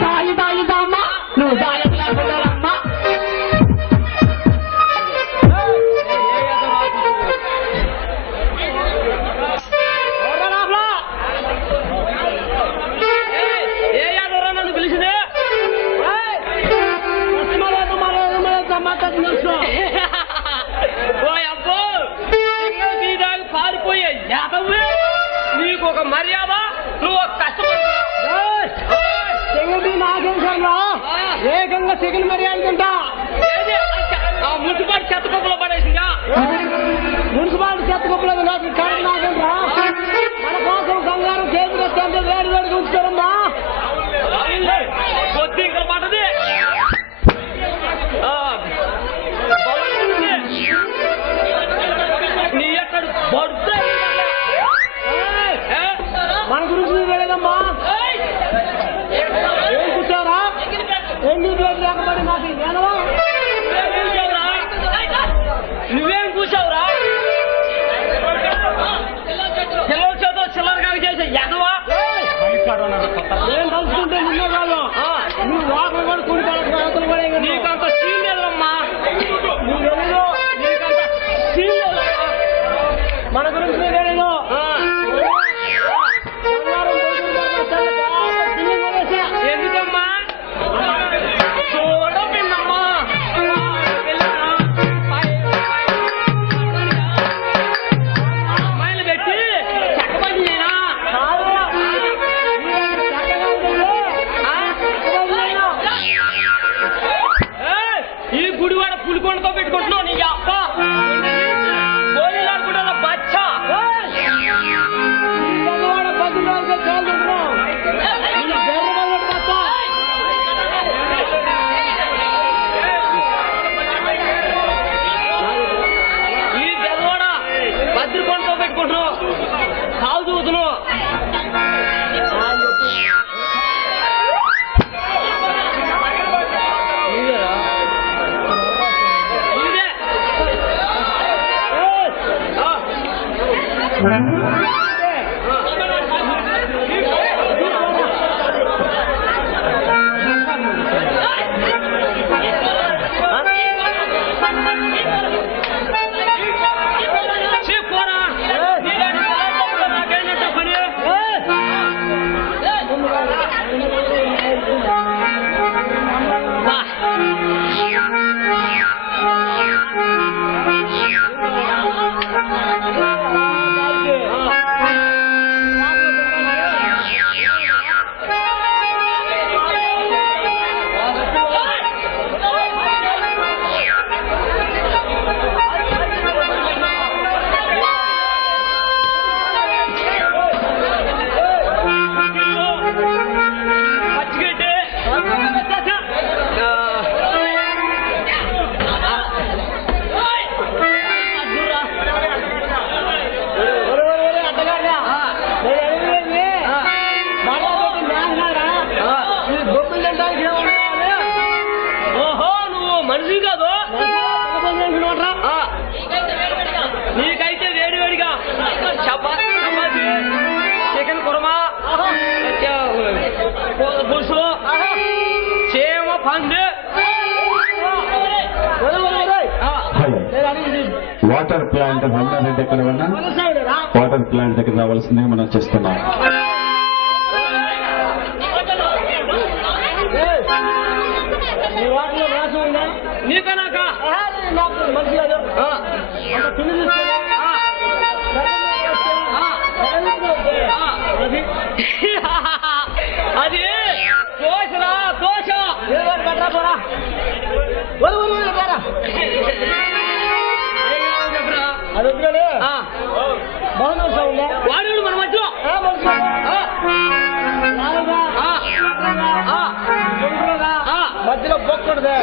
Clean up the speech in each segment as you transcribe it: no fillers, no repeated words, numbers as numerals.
తాయి తాయిదమ్మా నువ్వు తాయకులమ్మా నీకు ఒక మర్యాద నువ్వు ఒక కష్టపడు వేగంగా సెకండ్ మర్యాద తింటా మున్సిపాలిటీ చెత్త కుప్పలో పడేసిందా మున్సిపాలిటీ చెత్త కుప్పలో నాకు కాదు నాకంటా మన కోసం కంగారు చేతులు వస్తే వేడి వేడి ఉంచుతారమ్మా కొద్ది ఇంకా పడ్డది నీ ఎక్కడు బొడ్డు మన గురించి తెలియదమ్మా ఏం కూర్చోరా ఎన్ని పేరు లేకపోతే మాకు నేనవా నువ్వేం కూర్చోవురా పిల్లల చేత చిల్లరగా చేసే ఎదవా నేను తలుచుకుంటే నిన్నే కాదు నువ్వు వాటర్ కూడా కూలిపోవడం కూడా నీకంత సీన్ లేదమ్మా నువ్వు తెలియదు నీకంత సీన్ లేదమ్మా మన గురించి తెలియదు ఎందుకమ్మా చూడమ్మా అమ్మాయిలు పెట్టి చక్కబడి నేనా ఈ గుడివాడ పులికొండతో పెట్టుకుంటున్నావు నీ అప్ప గోళీలాడు కూడా బచ్చా ఈ గెలవాడ భద్రకొండతో పెట్టుకుంటున్నావు కాలు చూస్తున్నావు ఓహో నువ్వు మనిషి కాదు నీకైతే వేడి వేడిగా చపాతి చికెన్ కుర్మా పులుసు చేమ పండు వాటర్ ప్లాంట్ రంగారెడ్డి ఎక్కడ ఉన్నా వాటర్ ప్లాంట్ దగ్గర రావాల్సిందిగా మనం చేస్తున్నాం. నీకనాక మంచిగా అది దోశరా దోశ అది బాగుంది వాడు మన మధ్యలో మధ్యలో బొక్కూడదు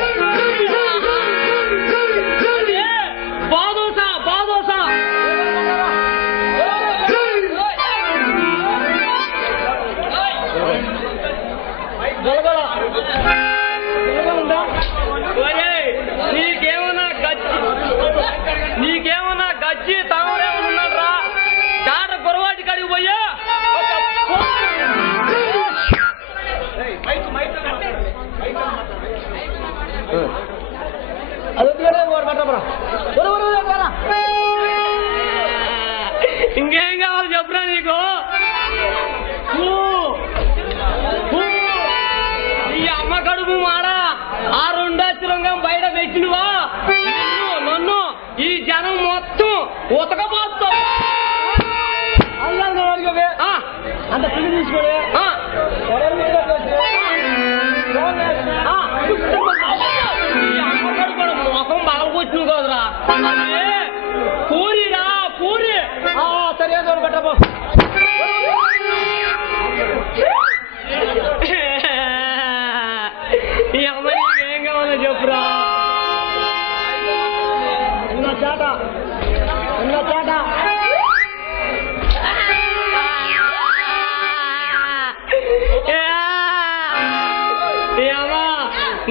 బాదోస బాదోస నీకేమన్నా గజ్జి తామరేమన్నా ఉన్నాడ్రా దాట గొరవాటి కడిగి పోయా ఉతకపోస్తా అల్లాగా అడిగవే అంత పిల్లి తీసుకోలే మొఖం బాగొచ్చింది కదరా పూరిరా పూరి సరే ఏదో పెట్టబో ఈ అమ్మాయి ఏం కావాలో చెప్పురా ఉన్న చాట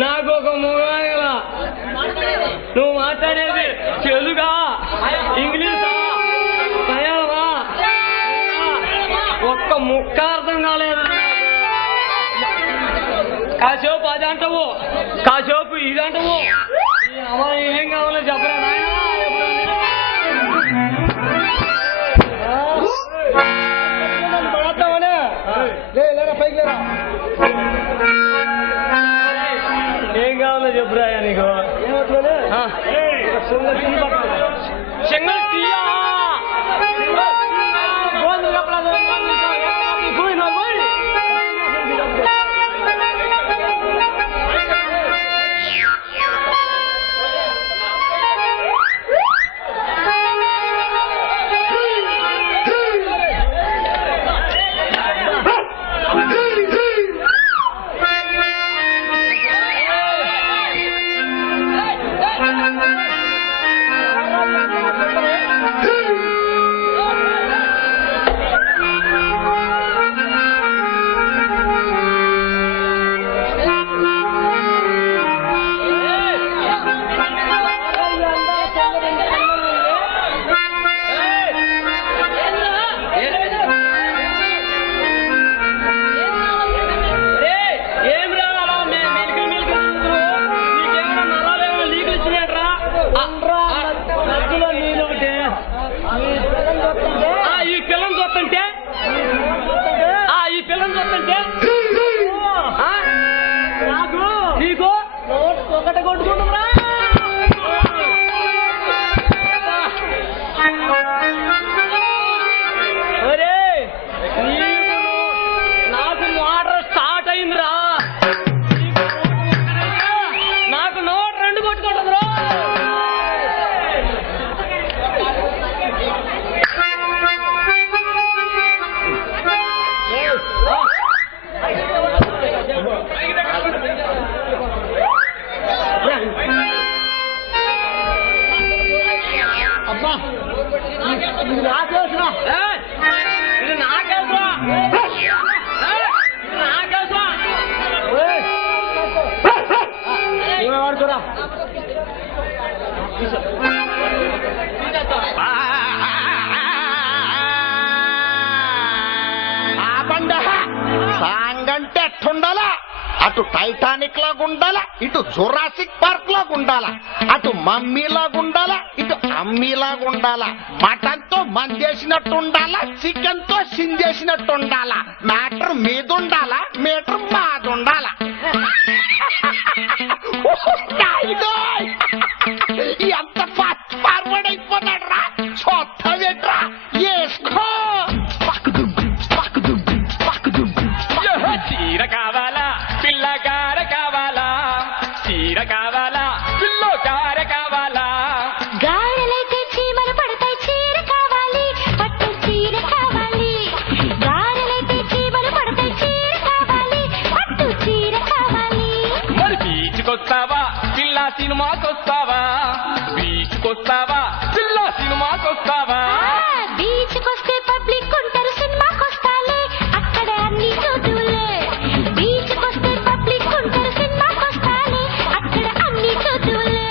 నాకు ఒక మూగాయల నువ్వు మాట్లాడేది తెలుగా ఇంగ్లీషా మలయాళమా ఒక్క ముక్క అర్థం కాలేదు కాసేపు అది అంటావు కాసేపు ఇది అంటావు ఈ అమ్మాయి ఏం కావాలో చెప్పరా లేరా పైకి లేరా ఏం కావాలో చెప్పురా నీకు సింగల్ తీయా సాంగంటే ఎట్టుండాలా అటు టైటానిక్ లాగుండాలా ఇటు జురాసిక్ పార్క్ లాగుండాలా అటు మమ్మీలాగుండాలా ఇటు అమ్మీలాగుండాలా మటన్ తో మందేసినట్టు ఉండాలా చికెన్ తో సిందేసినట్టు ఉండాలా మ్యాటర్ మీదుండాలా మీటర్ మాదుండాలా ఎంత ఫాస్ట్ ఫార్వర్డ్ అయిపోతాడు రా చూస్తావేట్రా వేసుకో చీర కావాలా పిల్లగార కావాలా చీర కావాలా పిల్లగార కావాలా గారెలైతే చీమలు పడతాయి చీర కావాలి పట్టు చీర కావాలి గారెలైతే చీమలు పడతాయి చీర కావాలి పట్టు చీర కావాలి మరి బీచ్కొస్తావా పిల్ల సినిమాకొస్తావా బీచ్కొస్తావా పిల్ల సినిమాకొస్తావా బీచ్కొస్తే పబ్లిక్ ఉంటారు సినిమాకొస్తాలే అక్కడ అన్ని చూదులే బీచ్కొస్తే పబ్లిక్ ఉంటారు సినిమాకొస్తాలే అక్కడ అన్ని చూదులే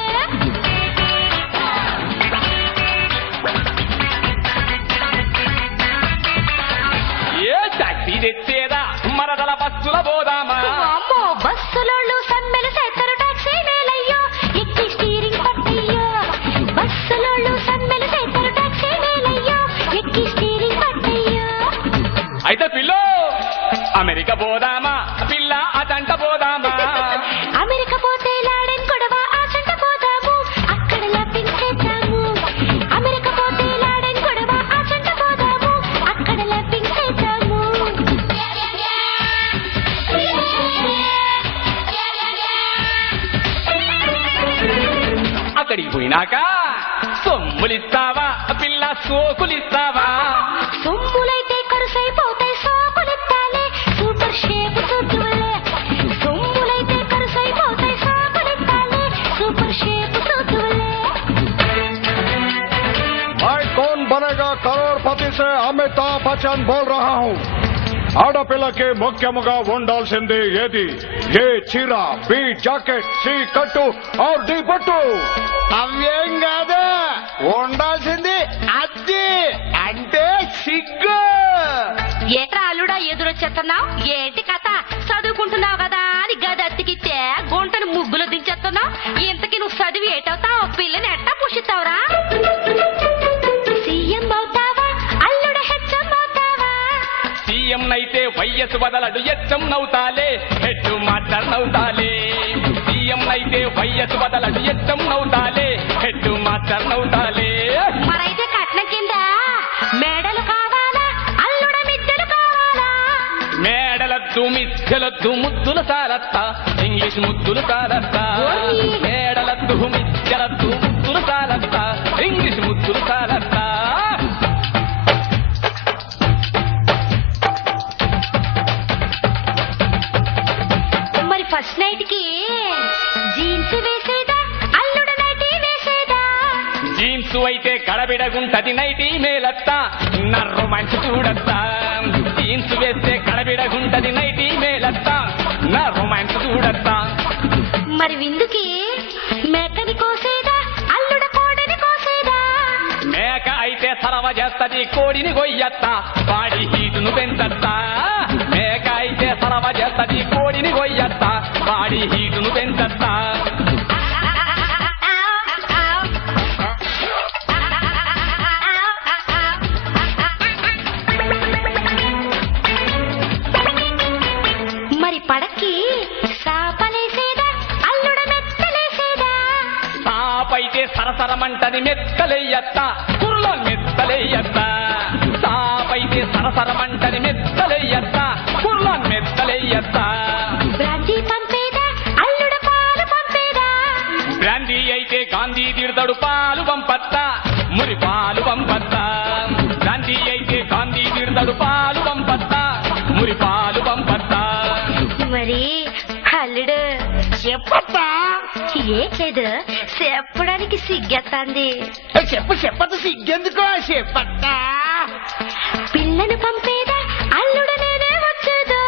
ఏ టాక్సీ తెచ్చేదా మరదల బస్సుల పోదామా అమ్మో బస్సులోళ్ళు సమ్మెలు చేస్తారు టాక్సీ మేలయ్యో ఎక్కి స్టీరింగ్ పట్టయ్యో బస్సులో అక్కడికి పోయినాక సొమ్ములిస్తావా పిల్ల సోకులిస్తావా? సొమ్ములైతే కరుసైపోతాయి సోకులెత్తాలే సూపర్ షేప్ చూద్దులే. సొమ్ములైతే కరుసైపోతాయి సోకులెత్తాలే సూపర్ షేప్ చూద్దులే. मैं कौन बनेगा करोड़पति से अमिताभ बच्चन बोल रहा हूँ. ఆడపిల్లకి ముఖ్యముగా ఉండాల్సింది ఏది? ఏ చీర, బి జాకెట్, సి కట్టు, ఆర్ డి పట్టు. అవేం కాదు, ఉండాల్సింది అద్ది అంటే సిగ్గు. ఏట్రా అల్లుడా ఎదురొచ్చేస్తున్నావు? ఏంటి కథ? చదువుకుంటున్నావు కదా అని గదత్తికితే గుంటను ముగ్గులు దించేస్తున్నావు. ఇంతకి నువ్వు చదివి ఏటవుతావు? పిల్లని ఎట్టా పుషిస్తావురా? సీఎం అవుతావా అల్లుడ హెచ్చం అవుతావా? సీఎం నైతే వయస్సు బదలడు ఎచ్చం నవ్వుతాలే హెడ్డు మాస్టర్ నవ్వుతాలే. సీఎం నైతే వయస్సు బదలడు ఎచ్చం నవ్వుతాలే హెడ్డు మాస్టర్ నవ్వుతాలే. మరైతే కట్నం కింద మేడలు కావాలా అల్లుడ మిద్దెలు కావాలా? మేడలద్దు మిద్దెలద్దు ముద్దులు సాలత్తా ఇంగ్లీష్ ముద్దులు సాలత్తా. మేడలద్దు మిద్దెలద్దు ముద్దులు సాలత్తా ఇంగ్లీష్ ముద్దులు సాలత్తా. మరి ఫస్ట్ నైట్ కి జీన్స్ వేసేదా అల్లుడ నైటీ వేసేదా? జీన్స్ అయితే కడబిడగుంటది నైటీ మేలత్తా నా రొమాన్స్ చూడత్తా. జీన్స్ వేస్తే కడబిడగుంటది నైటీ మేలత్తా నా రొమాన్స్ చూడత్తా. మరి విందుకి మేకని కోసేదా అల్లుడ కోడని కోసేదా? మేక అయితే సరవ చేస్తది కోడిని గొయ్యత్తా బాడీ హీటును పెంచత్తా. మేక అయితే సరవ చేస్తది కోడిని గొయ్యత్తా బాడీ హీటును పెంచత్తా. మరి పడక్కి సాపలేసేదా అల్లుడ మెత్తలేసేదా? సాపైతే సరసరమంటది మెత్తలెయ్యత్తా కుర్లో మెత్తలెయ్యత్తా. సాపైతే సరసరమంటది మెత్తలెయ్యత్తా కుర్లో మెత్తలెయ్యత్తా. బ్రాంతి పంపేదా అల్లుడ పాలు పంపేదా? బ్రాండీ అయితే గాంధీ తిడతాడు పాలు పంపత్తా మురి పాలు పంపత్తా. బ్రాండీ అయితే గాంధీ తిడతాడు పాలు పంపత్తా మురి పాలు పంపత్తా. మరి అల్లుడు చెప్పత్తా, ఏం లేదు చెప్పడానికి సిగ్గెత్తాంది. చెప్పదు సిగ్గెందుకో చెప్పత్తా. పిల్లను పంపేదా అల్లుడ నేనే వచ్చేదా?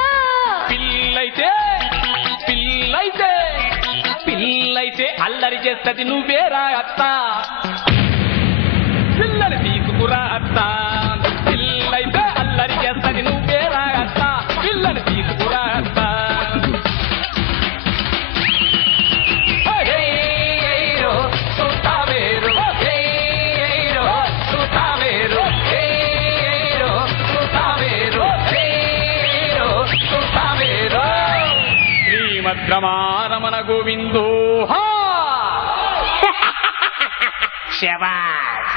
పిల్లైతే పిల్లైతే పిల్లైతే అల్లరి చేస్తది నువ్వేరా అత్తా. పిల్లని తీసుకురా అత్తా. పిల్లైతే అల్లరి చేస్తది నువ్వేరా అత్తా. పిల్లని తీసుకురా అత్తా. శ్రీమద్రమారమణ గోవిందో. శబాష్.